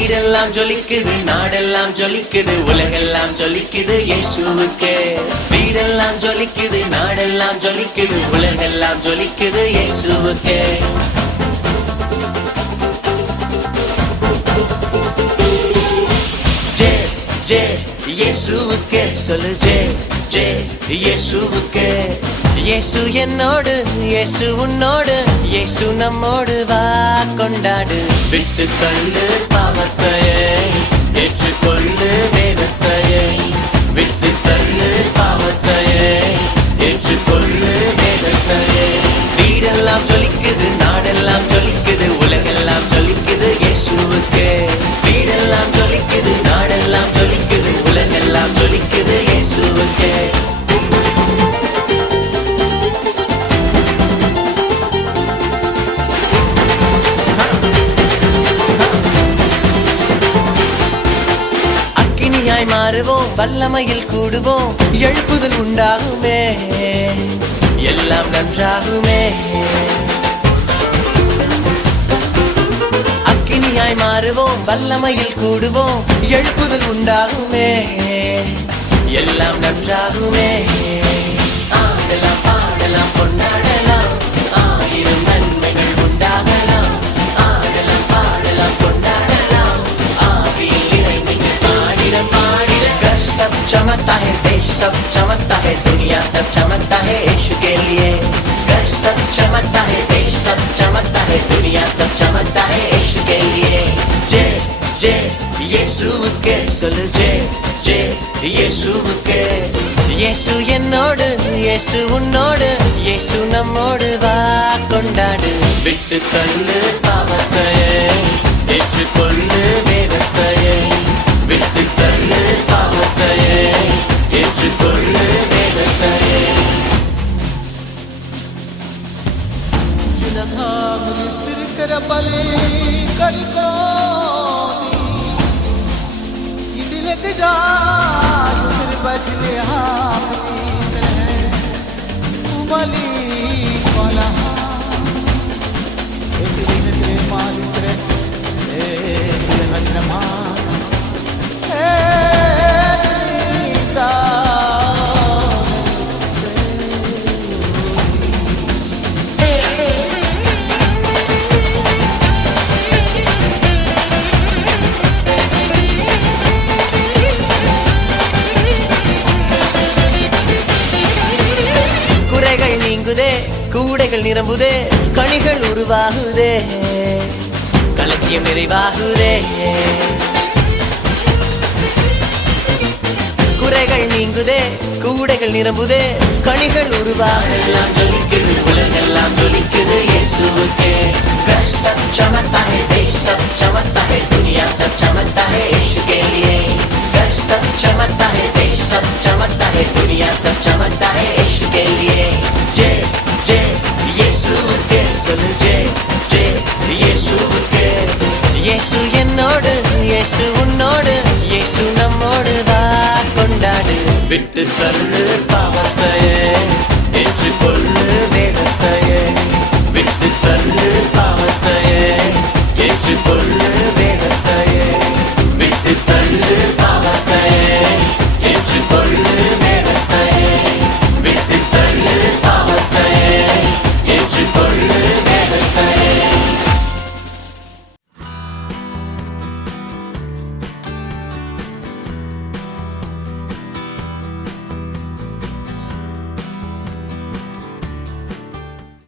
வீடெல்லாம் ஜொலிக்குது, நாடெல்லாம் ஜொலிக்குது, உலகெல்லாம் ஜொலிக்குது இயேசுவுக்கே. வீடெல்லாம் ஜொலிக்குது, நாடெல்லாம் ஜொலிக்குது, உலகெல்லாம் ஜொலிக்குது இயேசுவுக்கே. ஜே ஜே இயேசுவுக்கே சொல்லு, ஜே ஜே இயேசுவுக்கே. இயேசு என்னோடு, இயேசு உன்னோடு, இயேசு நம்மோடு, வா கொண்டாடு. விட்டு தள்ளு பாவத்தையே, ஏற்றுக்கொள்ளு வேதத்தையே. விட்டு தள்ளு பாவத்தையே, ஏற்றுக்கொள்ளு வேதத்தையே. வீடெல்லாம் ஜொலிக்குது, நாடெல்லாம் ஜொலிக்குது, உலகெல்லாம் ஜொலிக்குது இயேசுவுக்கே. வீடெல்லாம் ஜொலிக்குது, நாடெல்லாம் ஜொலிக்குது, உலகெல்லாம் ஜொலிக்குது இயேசுவுக்கே. மாறுவோம், வல்லமையில் கூடுவோம், எழுப்புதல் உண்டாகுமே, எல்லாம் நன்றாகுமே. அக்கினியாய் மாறுவோம், வல்லமையில் கூடுவோம், எழுப்புதல் உண்டாகுமே, எல்லாம் நன்றாகுமே. ஆடலாம் பாடலாம் கொண்டாடலாம், ஆயிரம் நன்மைகள் உண்டாகலாம். ஆடலாம் பாடலாம் கொண்டாடலாம், ஆவியில் இறைமைகள் பாடிட பாடிட. घर सब चमकता है, देश सब चमकता है, दुनिया सब चमकता है यीशु के लिए. घर सब चमकता है, देश सब चमकता है, दुनिया सब चमकता है यीशु के लिए. जे जे இயேசுவுக்கே சொல்லு, ஜே ஜே இயேசுவுக்கே. இயேசு என்னோடு, இயேசு உன்னோடு, இயேசு நம்மோடு, வா கொண்டாடு. விட்டு தள்ளு பாவத்தையே, ஏற்றுக்கொள்ளு வேதத்தையே. விட்டு தள்ளு பாவத்தையே, ஏற்றுக்கொள்ளு வேதத்தையே. கூடைகள் நிரம்புதே, கனிகள் உருவாகுதே, களஞ்சியம் நிறைவாகுதே. குறைகள் நீங்குதே, கூடைகள் நிரம்புதே, கனிகள் உருவாகெல்லாம் ஜொலிக்குது, உலகெல்லாம் ஜொலிக்குது இயேசுவுக்கே. घर सब चमकता है, देश सब चमकता है, दुनिया सब चमकता है यीशु के लिए. घर सब चमकता है, देश सब चमकता है, दुनिया सब चमकता है यीशु के लिए. जे जे இயேசுவுக்கே சொல்லு, ஜே ஜே இயேசுவுக்கே. இயேசு என்னோடு, இயேசு உன்னோடு, இயேசு நம்மோடு, வா கொண்டாடு. விட்டு தள்ளு பாவத்தையே, ஏற்றுக்கொள்ளு